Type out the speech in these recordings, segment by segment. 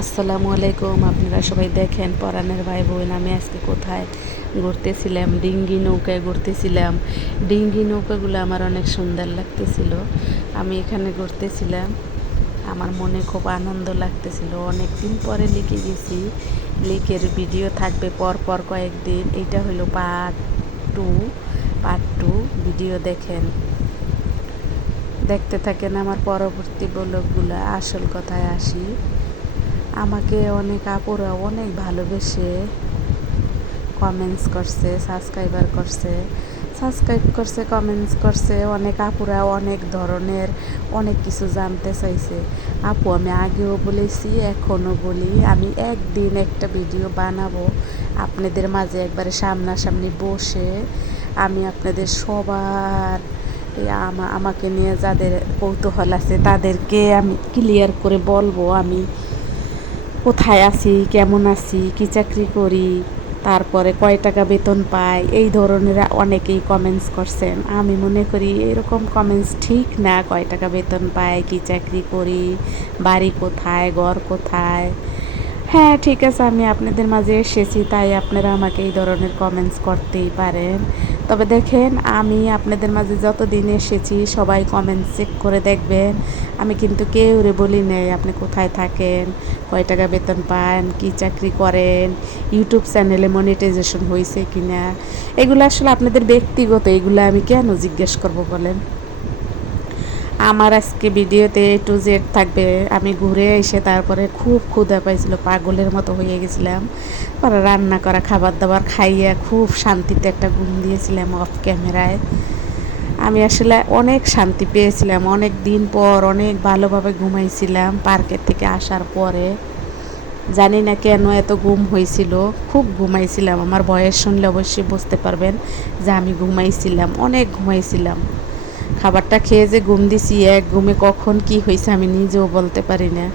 আসসালামু আলাইকুম, আপনারা সবাই দেখেন পরাণের ভাই বোন, আমি আজকে কোথায়? ঘুরতেছিলাম, ডিঙ্গি নৌকায় ঘুরতেছিলাম। ডিঙ্গি নৌকাগুলো আমার অনেক সুন্দর লাগতেছিল। আমি এখানে ঘুরতেছিলাম, আমার মনে খুব আনন্দ লাগতেছিল। অনেক দিন পরে লিখে গেছি লিকের ভিডিও থাকবে পর পর কয়েকদিন। এটা হলো part two part two video দেখেন। দেখতে থাকেন আমার পরবর্তী ব্লগগুলো আসল কথায় আসি। আমাকে অনেক আপুরা অনেক ভালোবেসে কমেন্টস করছে সাবস্ক্রাইবার করছে সাবস্ক্রাইব করছে কমেন্টস করছে। অনেক আপুরা অনেক ধরনের অনেক কিছু জানতে চাইছে। আপু, আমি আগেও বলেছি, এখনও বলি, আমি একদিন একটা ভিডিও বানাবো। আপনাদের মাঝে একবারে সামনাসামনি বসে আমি আপনাদের সবার আমাকে নিয়ে যাদের কৌতূহল আছে তাদেরকে আমি ক্লিয়ার করে বলব আমি। কোথায় আছি, কেমন আছি, কি চাকরি করি, তারপরে কয় টাকা বেতন পাই, এই ধরনের অনেকেই কমেন্টস করছেন। আমি মনে করি এরকম কমেন্টস ঠিক না, কয় টাকা বেতন পাই, কি চাকরি করি, বাড়ি কোথায়, ঘর কোথায়। হ্যাঁ ঠিক আছে, আমি আপনাদের মাঝে এসেছি, তাই আপনারা আমাকে এই ধরনের কমেন্টস করতেই পারেন। তবে দেখেন, আমি আপনাদের মাঝে যতদিন এসেছি, সবাই কমেন্ট চেক করে দেখবেন। আমি কিন্তু কেউরে বলি নেই আপনি কোথায় থাকেন, কয় টাকা বেতন পান, কি চাকরি করেন ইউটিউব চ্যানেলে মনিটাইজেশন হয়েছে কি না এগুলো আসলে আপনাদের ব্যক্তিগত, এগুলো আমি কেন জিজ্ঞেস করব বলেন? আমার আজকে ভিডিওতে এ টু জেড থাকবে। আমি ঘুরে এসে তারপরে খুব ক্ষুধা পাইছিল, পাগলের মতো হয়ে গেছিলাম। পরে রান্না করা, খাবার দাবার খাইয়ে খুব শান্তিতে একটা ঘুম দিয়েছিলাম অফ ক্যামেরায় আমি আসলে অনেক শান্তি পেয়েছিলাম, অনেক দিন পর অনেক ভালোভাবে ঘুমাইছিলাম পার্কের থেকে আসার পরে। জানি না কেন এত ঘুম হয়েছিল, খুব ঘুমাইছিলাম। আমার বয়স শুনলে অবশ্যই বুঝতে পারবেন যে আমি ঘুমাইছিলাম, অনেক ঘুমাইছিলাম। খাবারটা খেয়ে যে ঘুম দিছি, এক ঘুমে কখন কি হয়েছে আমি নিজেও বলতে পারি না।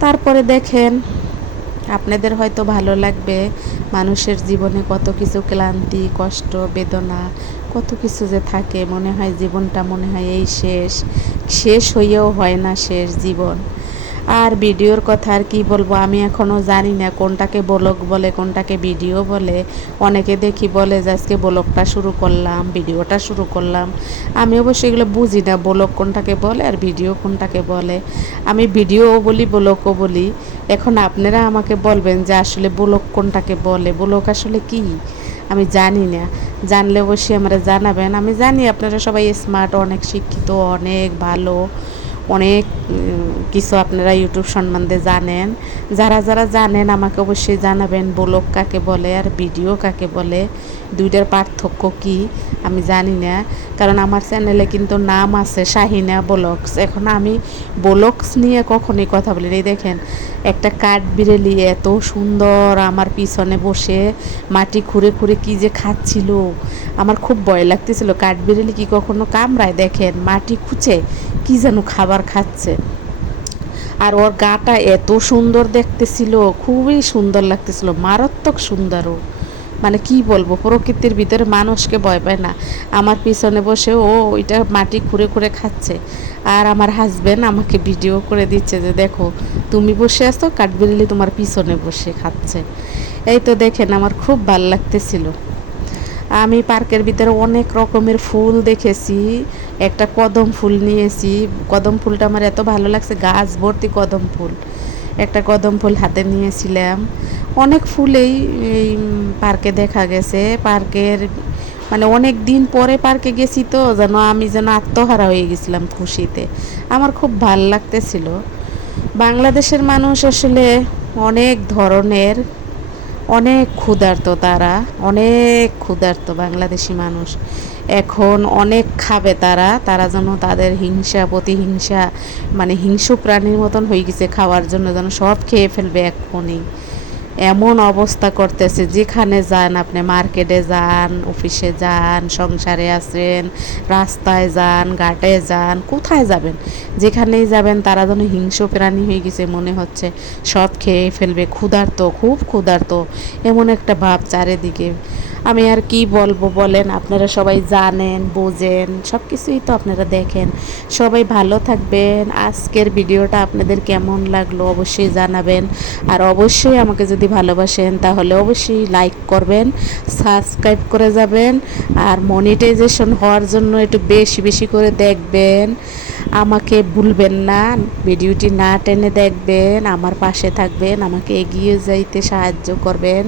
তারপরে দেখেন, আপনাদের হয়তো ভালো লাগবে, মানুষের জীবনে কত কিছু ক্লান্তি, কষ্ট, বেদনা, কত কিছু যে থাকে, মনে হয় জীবনটা মনে হয় এই শেষ। শেষ হইয়েও হয় না শেষ জীবন। আর ভিডিওর কথা আর কি বলব? আমি এখনও জানি না কোনটাকে ব্লগ বলে, কোনটাকে ভিডিও বলে। অনেকে দেখি বলে যে আজকে ব্লগটা শুরু করলাম, ভিডিওটা শুরু করলাম। আমি অবশ্যই এগুলো বুঝি না, ব্লগ কোনটাকে বলে আর ভিডিও কোনটাকে বলে। আমি ভিডিওও বলি ব্লগও বলি। এখন আপনারা আমাকে বলবেন যে আসলে ব্লগ কোনটাকে বলে? ব্লগ আসলে কি? আমি জানি না। জানলে অবশ্যই আমরা জানাবেন। আমি জানি আপনারা সবাই স্মার্ট অনেক শিক্ষিত, অনেক ভালো। অনেক কিছু আপনারা ইউটিউব সম্বন্ধে জানেন। যারা যারা জানেন, আমাকে অবশ্যই জানাবেন, ব্লগ কাকে বলে আর ভিডিও কাকে বলে, দুইটার পার্থক্য কি, আমি জানি না। কারণ আমার চ্যানেলে কিন্তু নাম আছে শাহিনা ব্লগস। এখন আমি ব্লগস নিয়ে কখনোই কথা বলি এই দেখেন, একটা কাঠ বিড়ালি এত সুন্দর আমার পিছনে বসে মাটি খুঁড়ে খুঁড়ে কি যে খাচ্ছিল। আমার খুব ভয় লাগতেছিল। কাঠ বিড়ালি কি কখনো কামড়ায় দেখেন? মাটি খুঁচে কি যেন খাবার খাচ্ছে। আর ওর গাটা এত সুন্দর দেখতেছিল, খুবই সুন্দর লাগতেছিল, মারাত্মক সুন্দরও মানে কি বলব, প্রকৃতির ভিতরে মানুষকে ভয় পায় না। আমার পিছনে বসে ও ওইটা মাটি খুঁড়ে খুঁড়ে খাচ্ছে। আর আমার হাজব্যান্ড আমাকে ভিডিও করে দিচ্ছে যে, দেখো, তুমি বসে আসো কাঠবিড়ালি তোমার পিছনে বসে খাচ্ছে। এই তো দেখেন আমার খুব ভালো লাগতেছিল। আমি পার্কের ভিতরে অনেক রকমের ফুল দেখেছি। একটা কদম ফুল নিয়েছি। কদম ফুলটা আমার এত ভালো লাগছে, গাছ ভর্তি কদম ফুল। একটা কদম ফুল হাতে নিয়েছিলাম। অনেক ফুলেই এই পার্কে দেখা গেছে। পার্কের মানে অনেক দিন পরে পার্কে গেছি তো, যেন আমি যেন আত্মহারা হয়ে গেছিলাম খুশিতে। আমার খুব ভালো লাগতেছিল। বাংলাদেশের মানুষ আসলে অনেক ধরনের, অনেক ক্ষুধার্ত তারা। অনেক ক্ষুধার্ত বাংলাদেশি মানুষ। এখন অনেক খাবে তারা। তারা যেন তাদের হিংসা, প্রতিহিংসা মানে হিংস্র প্রাণীর মতন হয়ে গেছে খাওয়ার জন্য, যেন সব খেয়ে ফেলবে এক্ষুনি। এমন অবস্থা করতেছে, যেখানে যান আপনি, মার্কেটে যান, অফিসে যান, সংসারে আছেন রাস্তায় যান, ঘাটে যান, কোথায় যাবেন? যেখানেই যাবেন, তারা যেন হিংস্র প্রাণী হয়ে গেছে, মনে হচ্ছে সব খেয়ে ফেলবে। ক্ষুধার্ত, খুব ক্ষুধার্ত, এমন একটা ভাব চারিদিকে। আমি আর কি বলব বলেন, আপনারা সবাই জানেন, বোঝেন সব কিছুই তো আপনারা দেখেন। সবাই ভালো থাকবেন। আজকের ভিডিওটা আপনাদের কেমন লাগল অবশ্যই জানাবেন। আর অবশ্যই আমাকে যদি ভালোবাসেন, তাহলে অবশ্যই লাইক করবেন সাবস্ক্রাইব করে যাবেন, আর মনিটাইজেশন হওয়ার জন্য একটু বেশি বেশি করে দেখবেন। আমাকে ভুলবেন না, ভিডিওটি না টেনে দেখবেন, আমার পাশে থাকবেন, আমাকে এগিয়ে যাইতে সাহায্য করবেন।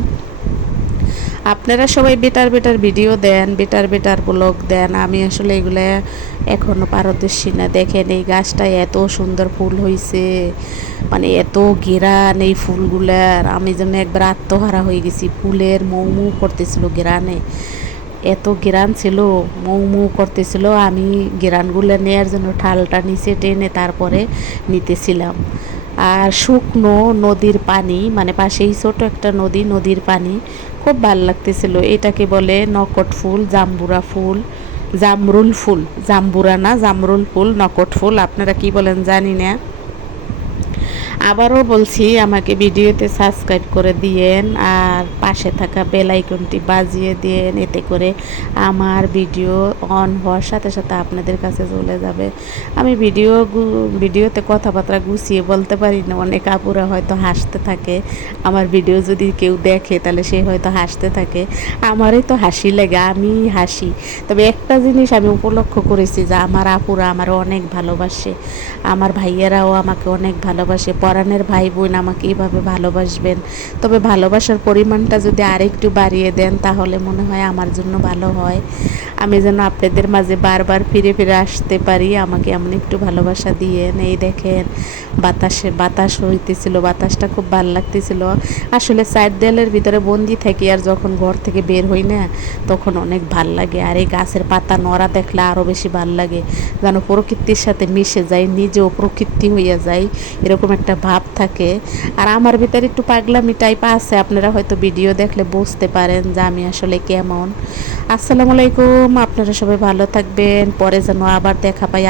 আপনারা সবাই বেটার বেটার ভিডিও দেন, বেটার বেটার ব্লগ দেন। আমি আসলে এগুলো এখনও পারদর্শী না। দেখেন এই গাছটায় এত সুন্দর ফুল হয়েছে মানে এত গেরান এই ফুলগুলার আমি যেন একবার আত্মহারা হয়ে গেছি। ফুলের মৌ মৌ করতেছিল ঘেরানে এত গেরান ছিল, মৌ মৌ করতেছিল। আমি গেরানগুলো নেওয়ার জন্য ঠালটা নিচে টেনে তারপরে নিতেছিলাম। আর শুকনো নদীর পানি মানে পাশেই ছোট একটা নদী, নদীর পানি খুব ভালো লাগতেছিল। এটাকে বলে নকট ফুল, জাম্বুরা ফুল, জামরুল ফুল জাম্বুরা না জামরুল ফুল, নকট ফুল। আপনারা কি বলেন জানি না। আবারও বলছি, আমাকে ভিডিওতে সাবস্ক্রাইব করে দিয়েন আর পাশে থাকা বেল আইকনটি বাজিয়ে দিয়েন, এতে করে আমার ভিডিও অন হওয়ার সাথে সাথে আপনাদের কাছে চলে যাবে। আমি ভিডিও ভিডিওতে কথাবার্তা গুছিয়ে বলতে পারি না, অনেক আপুরা হয়তো হাসতে থাকে। আমার ভিডিও যদি কেউ দেখে, তাহলে সে হয়তো হাসতে থাকে। আমারই তো হাসি লাগে, আমি হাসি। তবে একটা জিনিস আমি উপলক্ষ করেছি যে, আমার আপুরা আমার অনেক ভালোবাসে। আমার ভাইয়েরাও আমাকে অনেক ভালোবাসে পরাণের ভাই বোন আমাকে এইভাবে ভালোবাসবেন। তবে ভালোবাসার পরিমাণটা যদি আরেকটু বাড়িয়ে দেন, তাহলে মনে হয় আমার জন্য ভালো হয়। আমি যেন আপনাদের মাঝে বারবার ফিরে ফিরে আসতে পারি, আমাকে এমন একটু ভালোবাসা দিয়ে এই দেখেন, বাতাসে, বাতাস হইতেছিল, বাতাসটা খুব ভালো লাগতেছিল। আসলে সাইড দেয়ালের ভিতরে বন্দি থাকি আর যখন ঘর থেকে বের হই না, তখন অনেক ভালো লাগে। আর এই গাছের পাতা নড়া দেখলে আরও বেশি ভালো লাগে। যেন প্রকৃতির সাথে মিশে যায় নিজেও প্রকৃতি হইয়া যায় এরকম একটা ভাব থাকে। আর আমার ভিতরে একটু পাগলামি টাইপ আছে, আপনারা হয়তো ভিডিও দেখলে বুঝতে পারেন যে আমি আসলে কেমন। আসসালামু আলাইকুম, আপনারা সবাই ভালো থাকবেন, পরে যেন আবার দেখা পাই